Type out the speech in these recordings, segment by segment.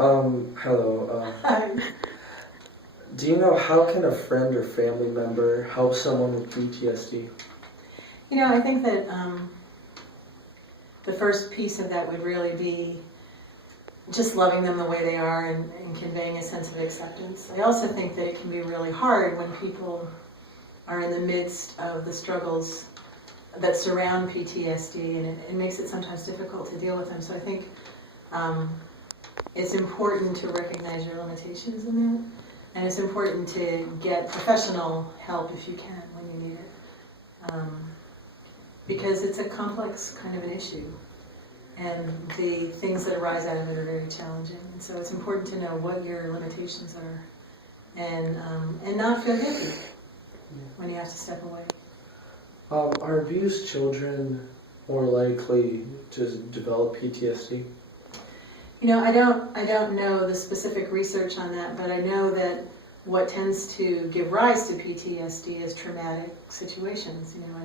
Hello. Hi. Do you know how can a friend or family member help someone with PTSD? You know, I think that the first piece of that would really be just loving them the way they are and conveying a sense of acceptance. I also think that it can be really hard when people are in the midst of the struggles that surround PTSD, and it makes it sometimes difficult to deal with them. So I think it's important to recognize your limitations in that, and it's important to get professional help if you can when you need it, because it's a complex kind of an issue, and the things that arise out of it are very challenging. And so it's important to know what your limitations are, and not feel guilty when you have to step away. Are abused children more likely to develop PTSD? You know, I don't know the specific research on that, but I know that what tends to give rise to PTSD is traumatic situations, you know,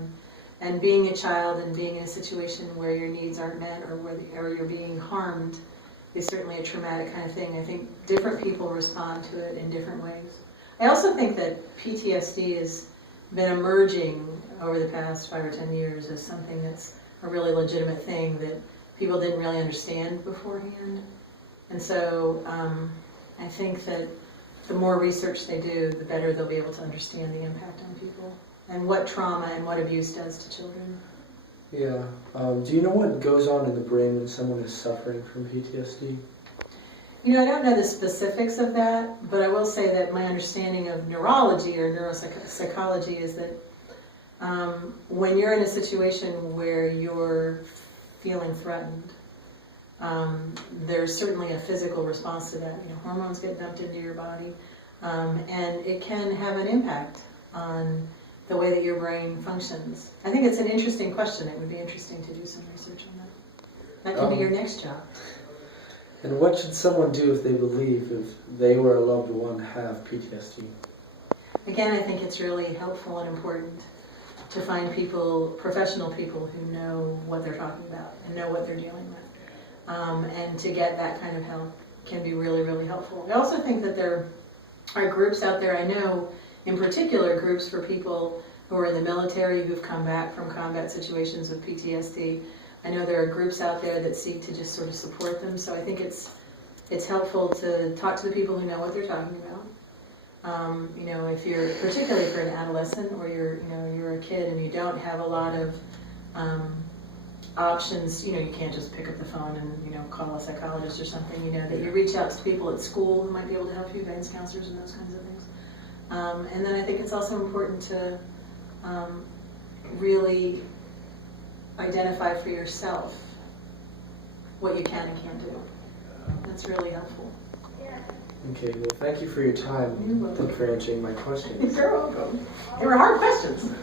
and being a child and being in a situation where your needs aren't met or you're being harmed is certainly a traumatic kind of thing. I think different people respond to it in different ways. I also think that PTSD has been emerging over the past 5 or 10 years as something that's a really legitimate thing that people didn't really understand beforehand. And so I think that the more research they do, the better they'll be able to understand the impact on people and what trauma and what abuse does to children. Yeah. Do you know what goes on in the brain when someone is suffering from PTSD? You know, I don't know the specifics of that, but I will say that my understanding of neurology or neuropsychology is that when you're in a situation where you're feeling threatened, there's certainly a physical response to that. You know, hormones get dumped into your body, and it can have an impact on the way that your brain functions. I think it's an interesting question. It would be interesting to do some research on that. That could be your next job. And what should someone do if they believe if they or a loved one have PTSD? Again, I think it's really helpful and important to find people, professional people who know what they're talking about and know what they're dealing with. And to get that kind of help can be really, really helpful. I also think that there are groups out there, I know in particular groups for people who are in the military who've come back from combat situations with PTSD. I know there are groups out there that seek to just sort of support them, so I think it's helpful to talk to the people who know what they're talking about. You know, particularly if you're an adolescent or you're a kid and you don't have a lot of options, you know, you can't just pick up the phone and, you know, call a psychologist or something, you know, that you reach out to people at school who might be able to help you, guidance counselors and those kinds of things. And then I think it's also important to really identify for yourself what you can and can't do. That's really helpful. Okay, well, thank you for your time. You're welcome. Thank you for answering my questions. You're welcome. They were hard questions.